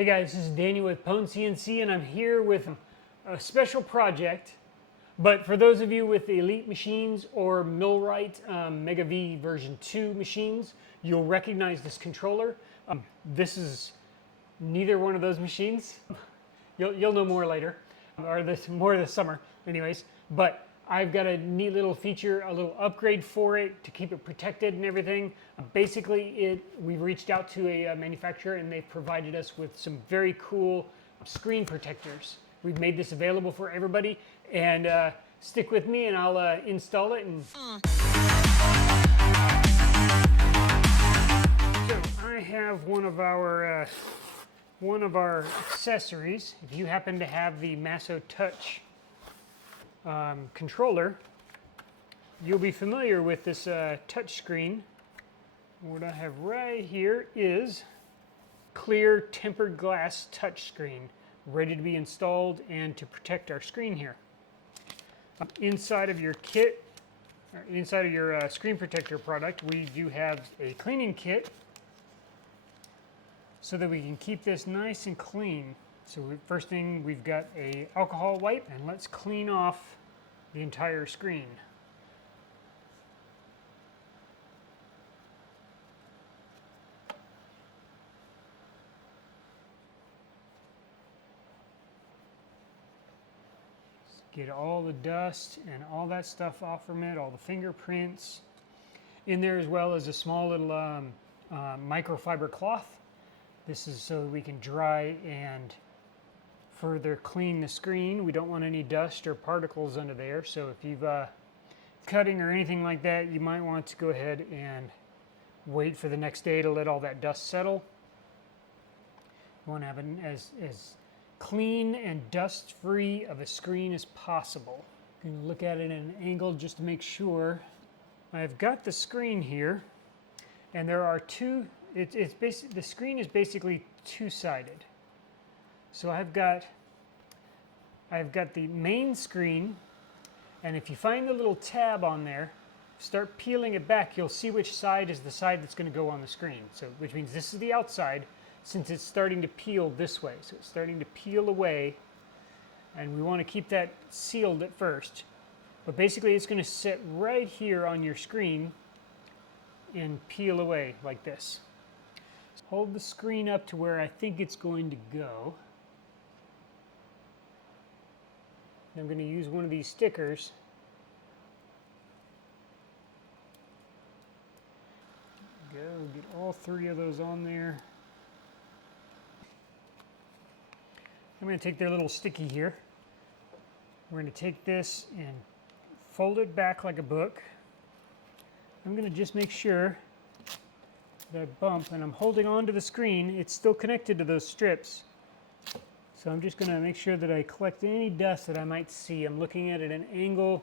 Hey guys, this is Danny with Pwn CNC, and I'm here with a special project. But for those of you with the Elite machines or Millwright Mega V version 2 machines, you'll recognize this controller. This is neither one of those machines. You'll know more later, or more this summer anyways. But I've got a neat little feature, a little upgrade for it to keep it protected and everything. Basically, we've reached out to a manufacturer and they've provided us with some very cool screen protectors. We've made this available for everybody, and stick with me and I'll install it. And so I have one of our accessories. If you happen to have the Masso Touch controller, you'll be familiar with this touch screen. What I have right here is clear tempered glass touch screen, ready to be installed and to protect our screen here. Inside of your kit, or inside of your screen protector product, we do have a cleaning kit so that we can keep this nice and clean. So first thing, we've got a alcohol wipe, and let's clean off the entire screen. Get all the dust and all that stuff off from it, all the fingerprints. In there as well as a small little microfiber cloth. This is so we can dry and further clean the screen. We don't want any dust or particles under there, so if you've cutting or anything like that, you might want to go ahead and wait for the next day to let all that dust settle. You want to have it as clean and dust-free of a screen as possible. I'm going to look at it at an angle just to make sure. I've got the screen here, and there are two. The screen is basically two-sided. So I've got the main screen, and if you find the little tab on there, start peeling it back, you'll see which side is the side that's going to go on the screen. So, which means this is the outside, since it's starting to peel this way. So it's starting to peel away, and we want to keep that sealed at first. But basically it's going to sit right here on your screen and peel away like this. So hold the screen up to where I think it's going to go. I'm going to use one of these stickers. Go, get all three of those on there. I'm going to take their little sticky here. We're going to take this and fold it back like a book. I'm going to just make sure that I bump, and I'm holding onto the screen. It's still connected to those strips. So I'm just going to make sure that I collect any dust that I might see. I'm looking at it at an angle.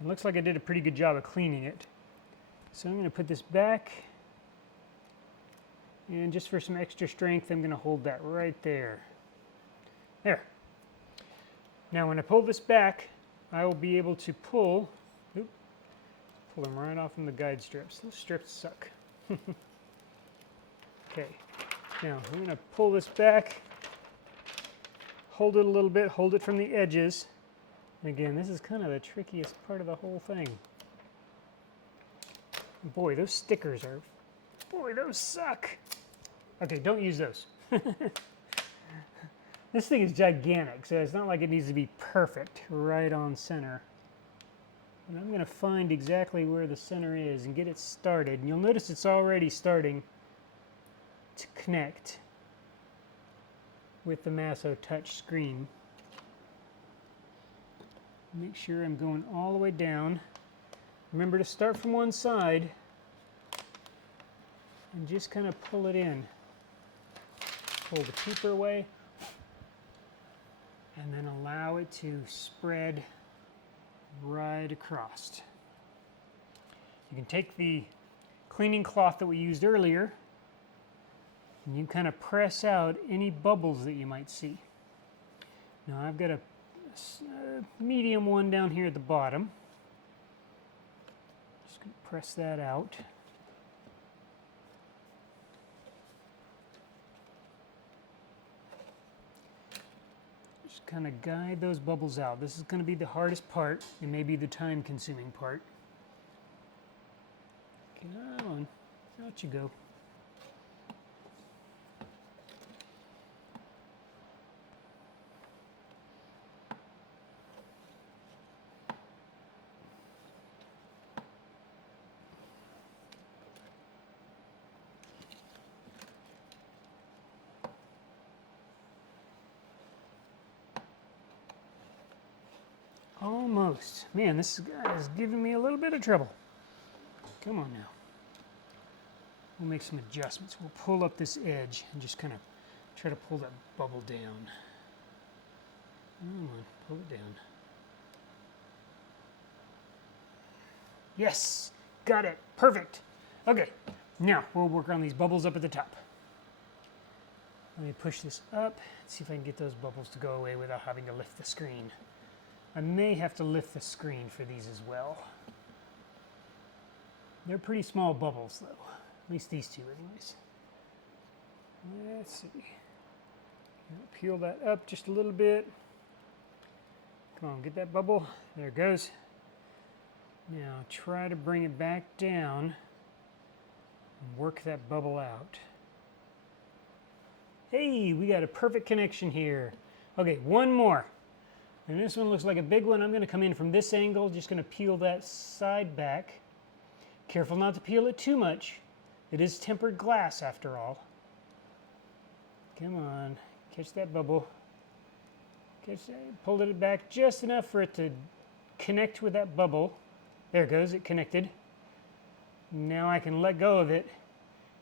It looks like I did a pretty good job of cleaning it. So I'm going to put this back. And just for some extra strength, I'm going to hold that right there. There. Now when I pull this back, I will be able to pull them right off from the guide strips. Those strips suck. Okay. Now I'm going to pull this back. Hold it a little bit, hold it from the edges. And again, this is kind of the trickiest part of the whole thing. Boy, those stickers those suck. Okay, don't use those. This thing is gigantic, so it's not like it needs to be perfect, right on center. And I'm going to find exactly where the center is and get it started. And you'll notice it's already starting to connect with the Masso Touch screen. Make sure I'm going all the way down. Remember to start from one side and just kind of pull it in. Pull the keeper away, and then allow it to spread right across. You can take the cleaning cloth that we used earlier, and you kind of press out any bubbles that you might see. Now I've got a medium one down here at the bottom. Just going to press that out. kind of guide those bubbles out. This is going to be the hardest part and maybe the time consuming part. Come on, out you go. Almost. Man, this guy is giving me a little bit of trouble. Come on now. We'll make some adjustments. We'll pull up this edge and just kind of try to pull that bubble down. Come on, pull it down. Yes, got it. Perfect. Okay, now we'll work on these bubbles up at the top. Let me push this up, see if I can get those bubbles to go away without having to lift the screen. I may have to lift the screen for these as well. They're pretty small bubbles though, at least these two anyways. Let's see. Peel that up just a little bit. Come on, get that bubble. There it goes. Now try to bring it back down and work that bubble out. Hey, we got a perfect connection here. Okay, one more. And this one looks like a big one. I'm going to come in from this angle, just going to peel that side back. Careful not to peel it too much. It is tempered glass after all. Come on, catch that bubble. Catch that. Pulled it back just enough for it to connect with that bubble. There it goes, it connected. Now I can let go of it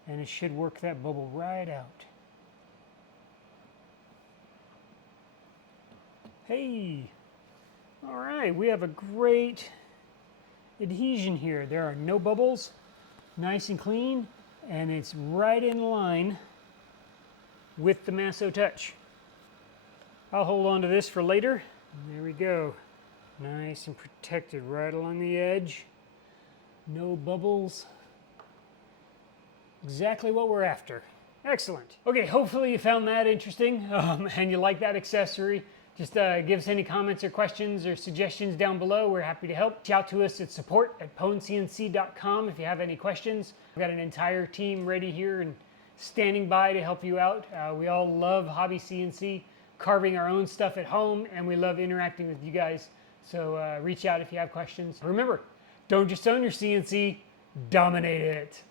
and it should work that bubble right out. Hey, all right, we have a great adhesion here. There are no bubbles, nice and clean, and it's right in line with the Masso Touch. I'll hold on to this for later. There we go. Nice and protected right along the edge. No bubbles. Exactly what we're after. Excellent. Okay, hopefully you found that interesting and you like that accessory. Just give us any comments or questions or suggestions down below. We're happy to help. Reach out to us at support@ponecnc.com if you have any questions. We've got an entire team ready here and standing by to help you out. We all love hobby CNC, carving our own stuff at home, and we love interacting with you guys. So reach out if you have questions. Remember, don't just own your CNC, dominate it.